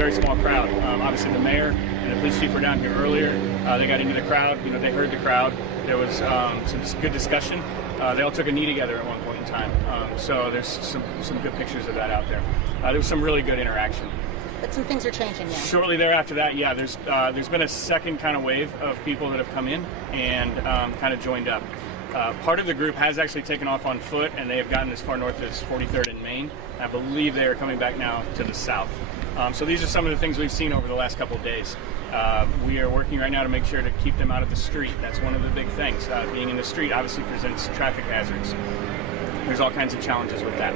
very small crowd. Obviously, the mayor and the police chief were down here earlier. They got into the crowd. They heard the crowd. There was some good discussion. They all took a knee together at one point in time. So there's some good pictures of that out there. There was some really good interaction. But some things are changing now. Shortly thereafter that, yeah, there's been a second kind of wave of people that have come in and kind of joined up. Part of the group has actually taken off on foot, and they have gotten as far north as 43rd and Main. I believe they are coming back now to the south. So these are some of the things we've seen over the last couple of days. We are working right now to make sure to keep them out of the street. That's one of the big things. Being in the street obviously presents traffic hazards. There's all kinds of challenges with that.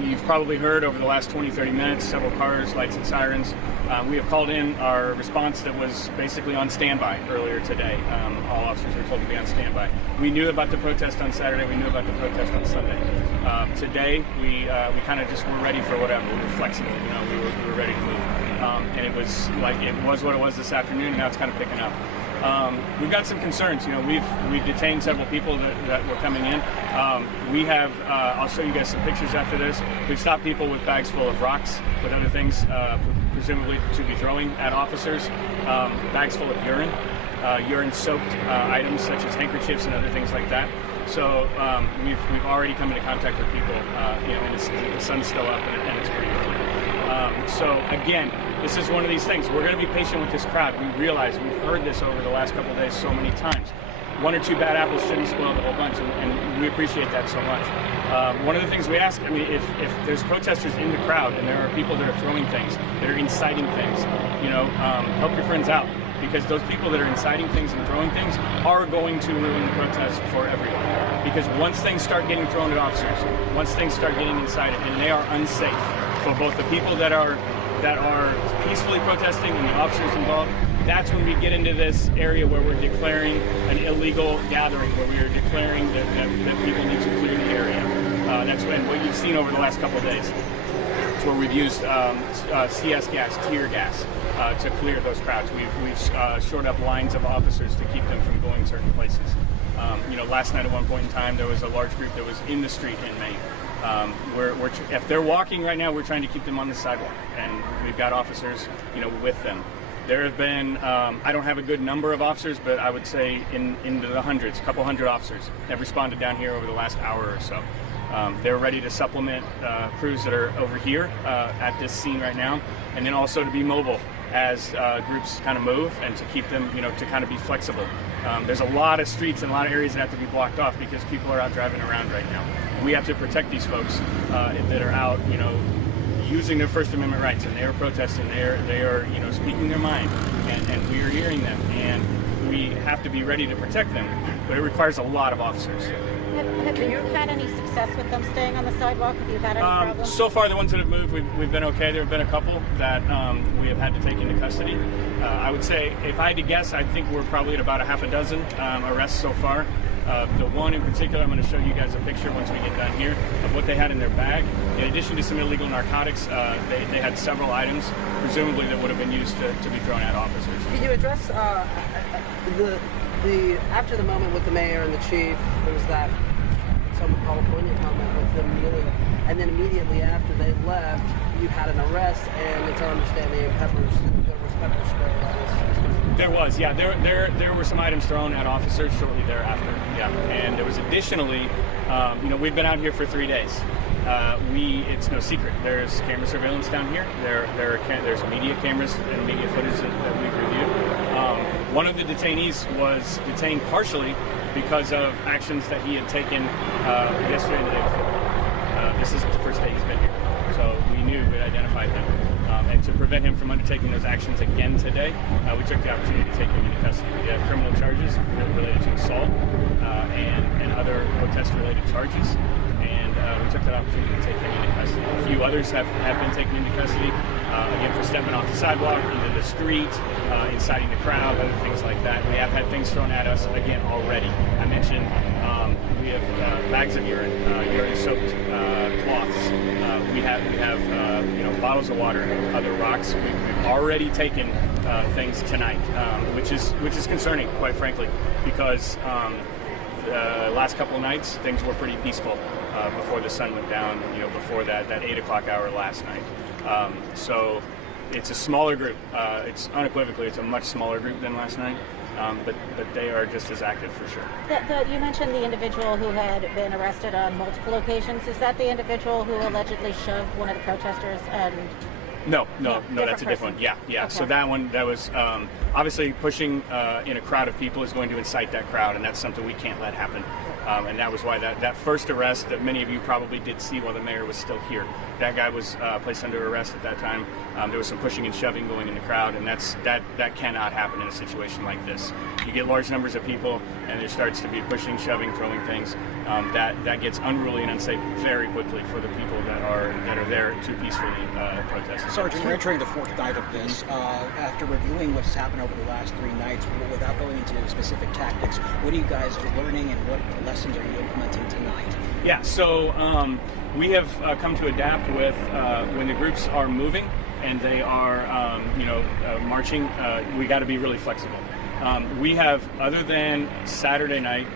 You've probably heard over the last 20-30 minutes, several cars, lights and sirens. We have called in our response that was basically on standby earlier today. All officers were told to be on standby. We knew about the protest on Saturday. We knew about the protest on Sunday. Today, we kind of just were ready for whatever. We were flexible. We were ready to move. And it was what it was this afternoon. And now it's kind of picking up. We've got some concerns. We've detained several people that were coming in. We have. I'll show you guys some pictures after this. We've stopped people with bags full of rocks, with other things, presumably to be throwing at officers. Bags full of urine, urine-soaked items such as handkerchiefs and other things like that. So we've already come into contact with people. And the sun's still up and it's pretty early. So again, this is one of these things. We're going to be patient with this crowd. We realize we've heard this over the last couple of days so many times. One or two bad apples shouldn't spoil the whole bunch, and we appreciate that so much. One of the things we ask, if there's protesters in the crowd and there are people that are throwing things, that are inciting things, help your friends out. Because those people that are inciting things and throwing things are going to ruin the protest for everyone. Because once things start getting thrown at officers, once things start getting incited, and they are unsafe for both the people that are peacefully protesting and the officers involved, that's when we get into this area where we're declaring an illegal gathering, where we are declaring that people need to clear the area. That's what you've seen over the last couple of days. It's where we've used CS gas, tear gas, to clear those crowds. We've shored up lines of officers to keep them from going certain places. Last night at one point in time, there was a large group that was in the street in Maine. If they're walking right now, we're trying to keep them on the sidewalk, and we've got officers, with them. There have been, I don't have a good number of officers, but I would say into the hundreds, a couple hundred officers have responded down here over the last hour or so. They're ready to supplement crews that are over here at this scene right now, and then also to be mobile as groups kind of move and to keep them, to kind of be flexible. There's a lot of streets and a lot of areas that have to be blocked off because people are out driving around right now. We have to protect these folks that are out, using their First Amendment rights, and they are protesting. They are, speaking their mind, and we are hearing them, and we have to be ready to protect them. But it requires a lot of officers. Have you had any success with them staying on the sidewalk? Have you had any problems? So far, the ones that have moved, we've been okay. There have been a couple that we have had to take into custody. I would say, if I had to guess, I think we're probably at about a half a dozen arrests so far. The one in particular, I'm going to show you guys a picture once we get done here of what they had in their bag. In addition to some illegal narcotics, they had several items, presumably that would have been used to be thrown at officers. Can you address the after the moment with the mayor and the chief? There was that some would call a poignant moment with them kneeling, and then immediately after they left, you had an arrest, and it's our understanding there was pepper spray. There was, yeah. There were some items thrown at officers shortly thereafter, yeah. And there was additionally, we've been out here for 3 days. It's no secret. There's camera surveillance down here. There's media cameras and media footage that we've reviewed. One of the detainees was detained partially because of actions that he had taken yesterday and the day before. This isn't the first day he's been here, so we knew we'd identified him. And to prevent him from undertaking those actions again today, we took the opportunity to take him into custody. We have criminal charges related to assault and other protest-related charges, and we took that opportunity to take him into custody. A few others have been taken into custody, again, for stepping off the sidewalk, into the street, inciting the crowd, other things like that. We have had things thrown at us, again, already. I mentioned we have bags of urine, urine-soaked cloths. We have bottles of water, other rocks. We've already taken things tonight, which is concerning, quite frankly, because the last couple of nights things were pretty peaceful before the sun went down. Before that 8 o'clock hour last night. So it's a smaller group. It's unequivocally, it's a much smaller group than last night. But they are just as active for sure. You mentioned the individual who had been arrested on multiple occasions. Is that the individual who allegedly shoved one of the protesters? And No, that's a different one. Yeah. Okay. So that was obviously pushing in a crowd of people is going to incite that crowd, and that's something we can't let happen. And that was why that first arrest that many of you probably did see while the mayor was still here. That guy was placed under arrest at that time. There was some pushing and shoving going in the crowd, and that cannot happen in a situation like this. You get large numbers of people, and there starts to be pushing, shoving, throwing things. That gets unruly and unsafe very quickly for the people that are there to peacefully protest. Sergeant, we're entering the fourth night of this. After reviewing what's happened over the last 3 nights, without going into specific tactics, what are you guys learning, and what lessons are you implementing tonight? Yeah, so we have come to adapt with when the groups are moving and they are, marching. We got to be really flexible. We have, other than Saturday night,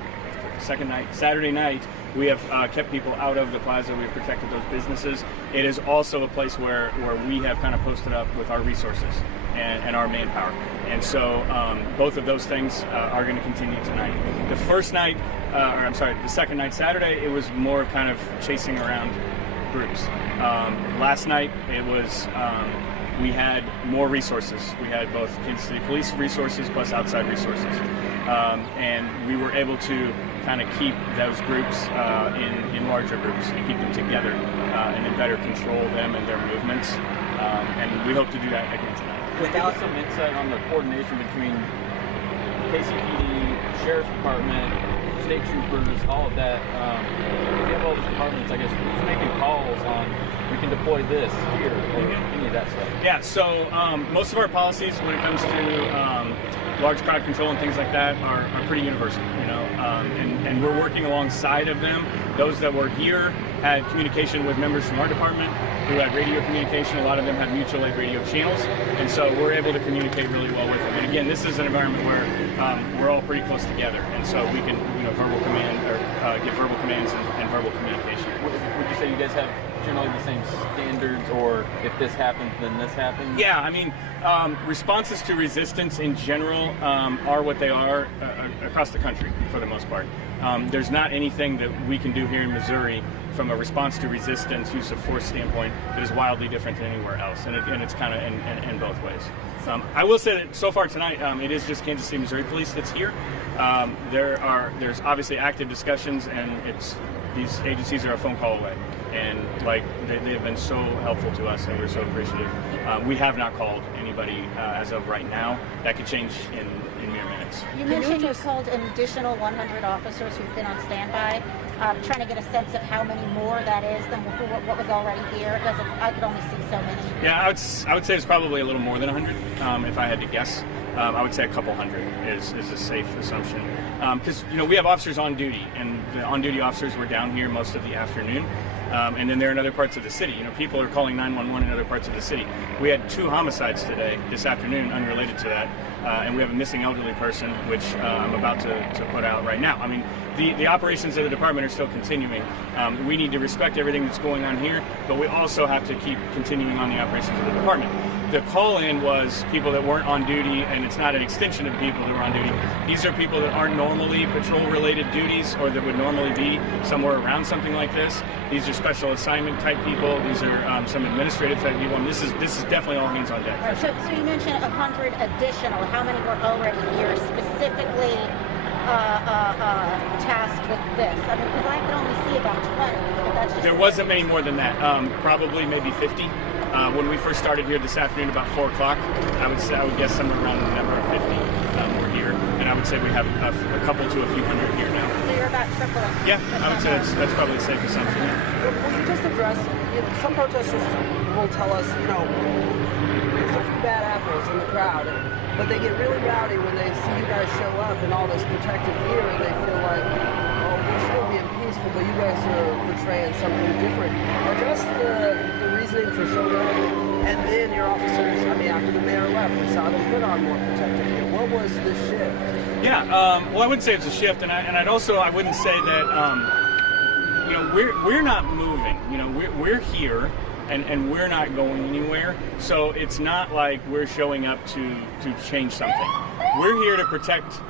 we have kept people out of the plaza. We've protected those businesses. It is also a place where we have kind of posted up with our resources and our manpower. And so both of those things are going to continue tonight. The second night, Saturday, it was more kind of chasing around groups. Last night, it was we had more resources. We had both Kansas City Police resources plus outside resources. And we were able to kind of keep those groups in larger groups and keep them together and then better control them and their movements. And we hope to do that again tonight. Without some insight on the coordination between KCPD, Sheriff's Department, state troopers, all of that, if you have all these departments, I guess, who's making calls on we can deploy this here or any of that stuff? Yeah, so most of our policies when it comes to large crowd control and things like that are pretty universal, and we're working alongside of them. Those that were here had communication with members from our department who had radio communication. A lot of them have mutual aid radio channels, and so we're able to communicate really well with them. And again, this is an environment where we're all pretty close together, and so we can verbal command or give verbal commands and verbal communication. Would you say you guys have generally the same standards, or if this happens, then this happens? Yeah, I mean, responses to resistance in general are what they are across the country for the most part. There's not anything that we can do here in Missouri from a response to resistance, use of force standpoint that is wildly different than anywhere else, and it's kind of in both ways. I will say that so far tonight, it is just Kansas City, Missouri Police that's here. There's obviously active discussions, and these agencies are a phone call away, and they have been so helpful to us, and we're so appreciative. We have not called anybody as of right now. That could change in mere minutes. You mentioned you called an additional 100 officers who've been on standby. Trying to get a sense of how many more that is than what was already here. I could only see so many. Yeah, I would say it's probably a little more than 100 if I had to guess. I would say a couple hundred is a safe assumption. Because we have officers on duty, and the on-duty officers were down here most of the afternoon. And then they're in other parts of the city. People are calling 911 in other parts of the city. We had 2 homicides this afternoon, unrelated to that. And we have a missing elderly person, which I'm about to put out right now. I mean, the operations of the department are still continuing. We need to respect everything that's going on here, but we also have to keep continuing on the operations of the department. The call-in was people that weren't on duty, and it's not an extension of people that were on duty. These are people that aren't normally patrol-related duties or that would normally be somewhere around something like this. These are special assignment type people. These are some administrative type people, and this is definitely all hands on deck. Right, so you mentioned 100 additional. How many were already here specifically tasked with this? I mean, because I could only see about 20. But that's just there wasn't many more than that. Probably maybe 50. When we first started here this afternoon about 4 o'clock, I would guess somewhere around the number of 50 were here, and I would say we have a couple to a few hundred here now. So you're about tripling. Yeah, I would say that's probably a safe assumption. Will you just address, some protesters will tell us, there's a few bad apples in the crowd, but they get really rowdy when they see you guys show up in all this protective gear, and they feel like, we're still being peaceful, but you guys are portraying something different. Address the reasoning for showing up, and then your officers, after the mayor left, we saw them put on more protective gear. What was the shift? Yeah, well, I wouldn't say it's a shift, and I wouldn't say that, we're not moving. We're here. and we're not going anywhere. So it's not like we're showing up to change something. We're here to protect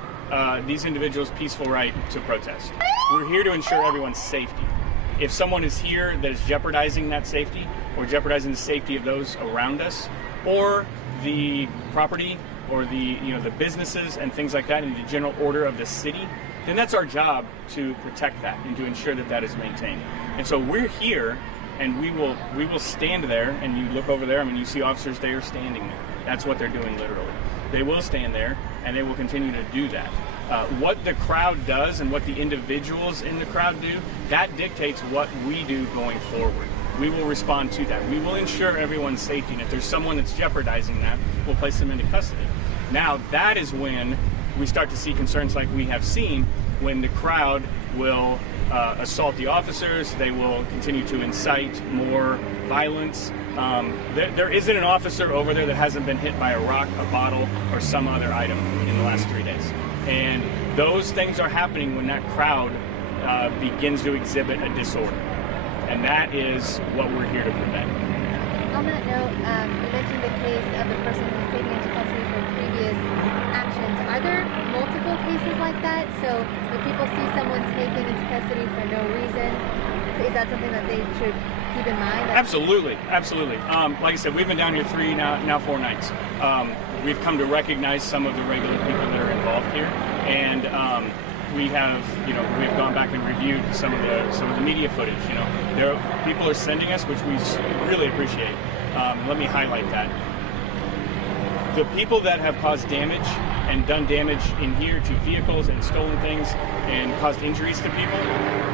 these individuals' peaceful right to protest. We're here to ensure everyone's safety. If someone is here that is jeopardizing that safety, or jeopardizing the safety of those around us, or the property, or the the businesses and things like that, in the general order of the city, then that's our job to protect that and to ensure that that is maintained. And so we're here, and we will stand there. And you look over there, I mean, you see officers, they are standing there. That's what they're doing, literally. They will stand there, and they will continue to do that. What the crowd does and what the individuals in the crowd do, that dictates what we do going forward. We will respond to that. We will ensure everyone's safety, and if there's someone that's jeopardizing that, we'll place them into custody. Now, that is when we start to see concerns like we have seen, when the crowd will assault the officers. They will continue to incite more violence. There isn't an officer over there that hasn't been hit by a rock, a bottle, or some other item in the last 3 days. And those things are happening when that crowd begins to exhibit a disorder. And that is what we're here to prevent. On that note, you mentioned the case of the person who was taken into custody for previous actions. Are there multiple cases like that? So when people see someone taken into custody for no reason, is that something that they should keep in mind? Absolutely, absolutely. Like I said, we've been down here now 4 nights. We've come to recognize some of the regular people that are involved here, and we have gone back and reviewed some of the media footage. People are sending us, which we really appreciate. Let me highlight that. The people that have caused damage and done damage in here to vehicles and stolen things and caused injuries to people,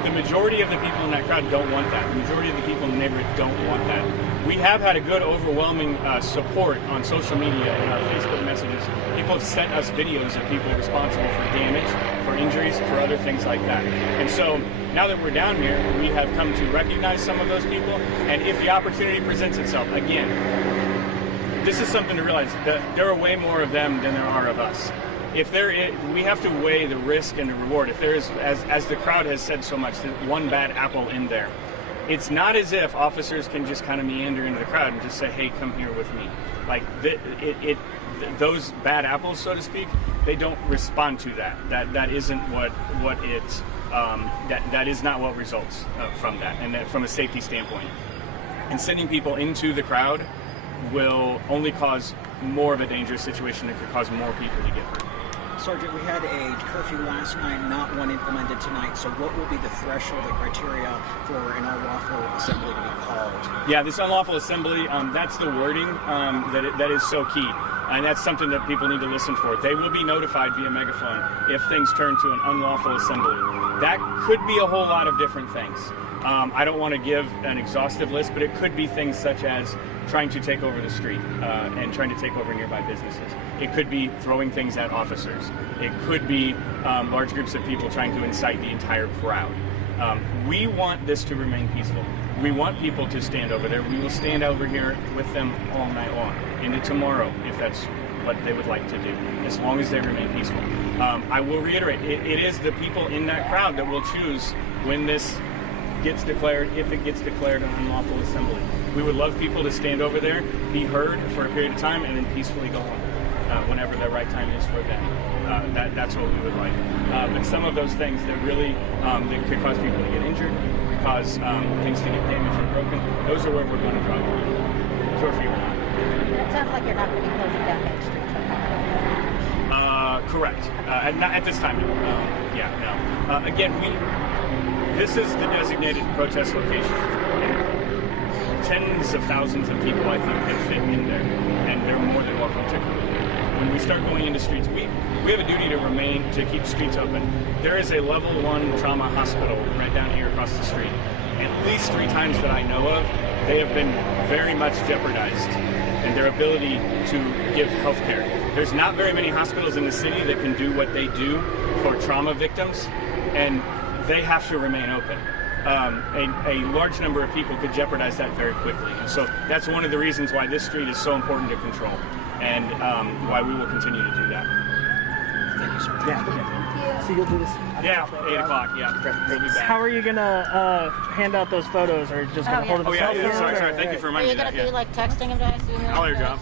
the majority of the people in that crowd don't want that. The majority of the people in the neighborhood don't want that. We have had a good, overwhelming support on social media and our Facebook messages. People have sent us videos of people responsible for damage, for injuries, for other things like that. And so now that we're down here, we have come to recognize some of those people. And if the opportunity presents itself, again, this is something to realize, that there are way more of them than there are of us. We have to weigh the risk and the reward. If there is, as the crowd has said so much, one bad apple in there, it's not as if officers can just kind of meander into the crowd and just say, "Hey, come here with me." Like those bad apples, so to speak, they don't respond to that. That isn't what it's. That is not what results from that, and that from a safety standpoint. And sending people into the crowd will only cause more of a dangerous situation that could cause more people to get hurt. Sergeant, we had a curfew last night, not one implemented tonight. So what will be the threshold, the criteria for an unlawful assembly to be called? Yeah, this unlawful assembly, that's the wording that is so key. And that's something that people need to listen for. They will be notified via megaphone if things turn to an unlawful assembly. That could be a whole lot of different things. I don't want to give an exhaustive list, but it could be things such as trying to take over the street and trying to take over nearby businesses. It could be throwing things at officers. It could be large groups of people trying to incite the entire crowd. We want this to remain peaceful. We want people to stand over there. We will stand over here with them all night long, into tomorrow, if that's what they would like to do, as long as they remain peaceful. I will reiterate, it is the people in that crowd that will choose when this gets declared, if it gets declared an unlawful assembly. We would love people to stand over there, be heard for a period of time, and then peacefully go on whenever the right time is for them. That's what we would like. But some of those things that really that could cause people to get injured, cause things to get damaged and broken, those are where we're going to draw the line. Curfew or not. It sounds like you're not going to be closing down Main Street tomorrow. Correct. Not at this time. Again, this is the designated protest location. Tens of thousands of people, I think, can fit in there, and they're more than welcome to come in there. When we start going into streets, we have a duty to keep streets open. There is a level 1 trauma hospital right down here across the street. At least 3 times that I know of, they have been very much jeopardized in their ability to give health care. There's not very many hospitals in the city that can do what they do for trauma victims, and they have to remain open. A large number of people could jeopardize that very quickly. And so that's one of the reasons why this street is so important to control, and why we will continue to do that. Thank you so much. Yeah. Thank So you'll do this? Yeah, 8 o'clock. Yeah, we'll be back. How are you gonna hand out those photos, or just gonna hold it? Oh yeah, cell phone, sorry. or- Thank you for Are reminding you me of gonna that. be like texting him guys? I'll let her drop.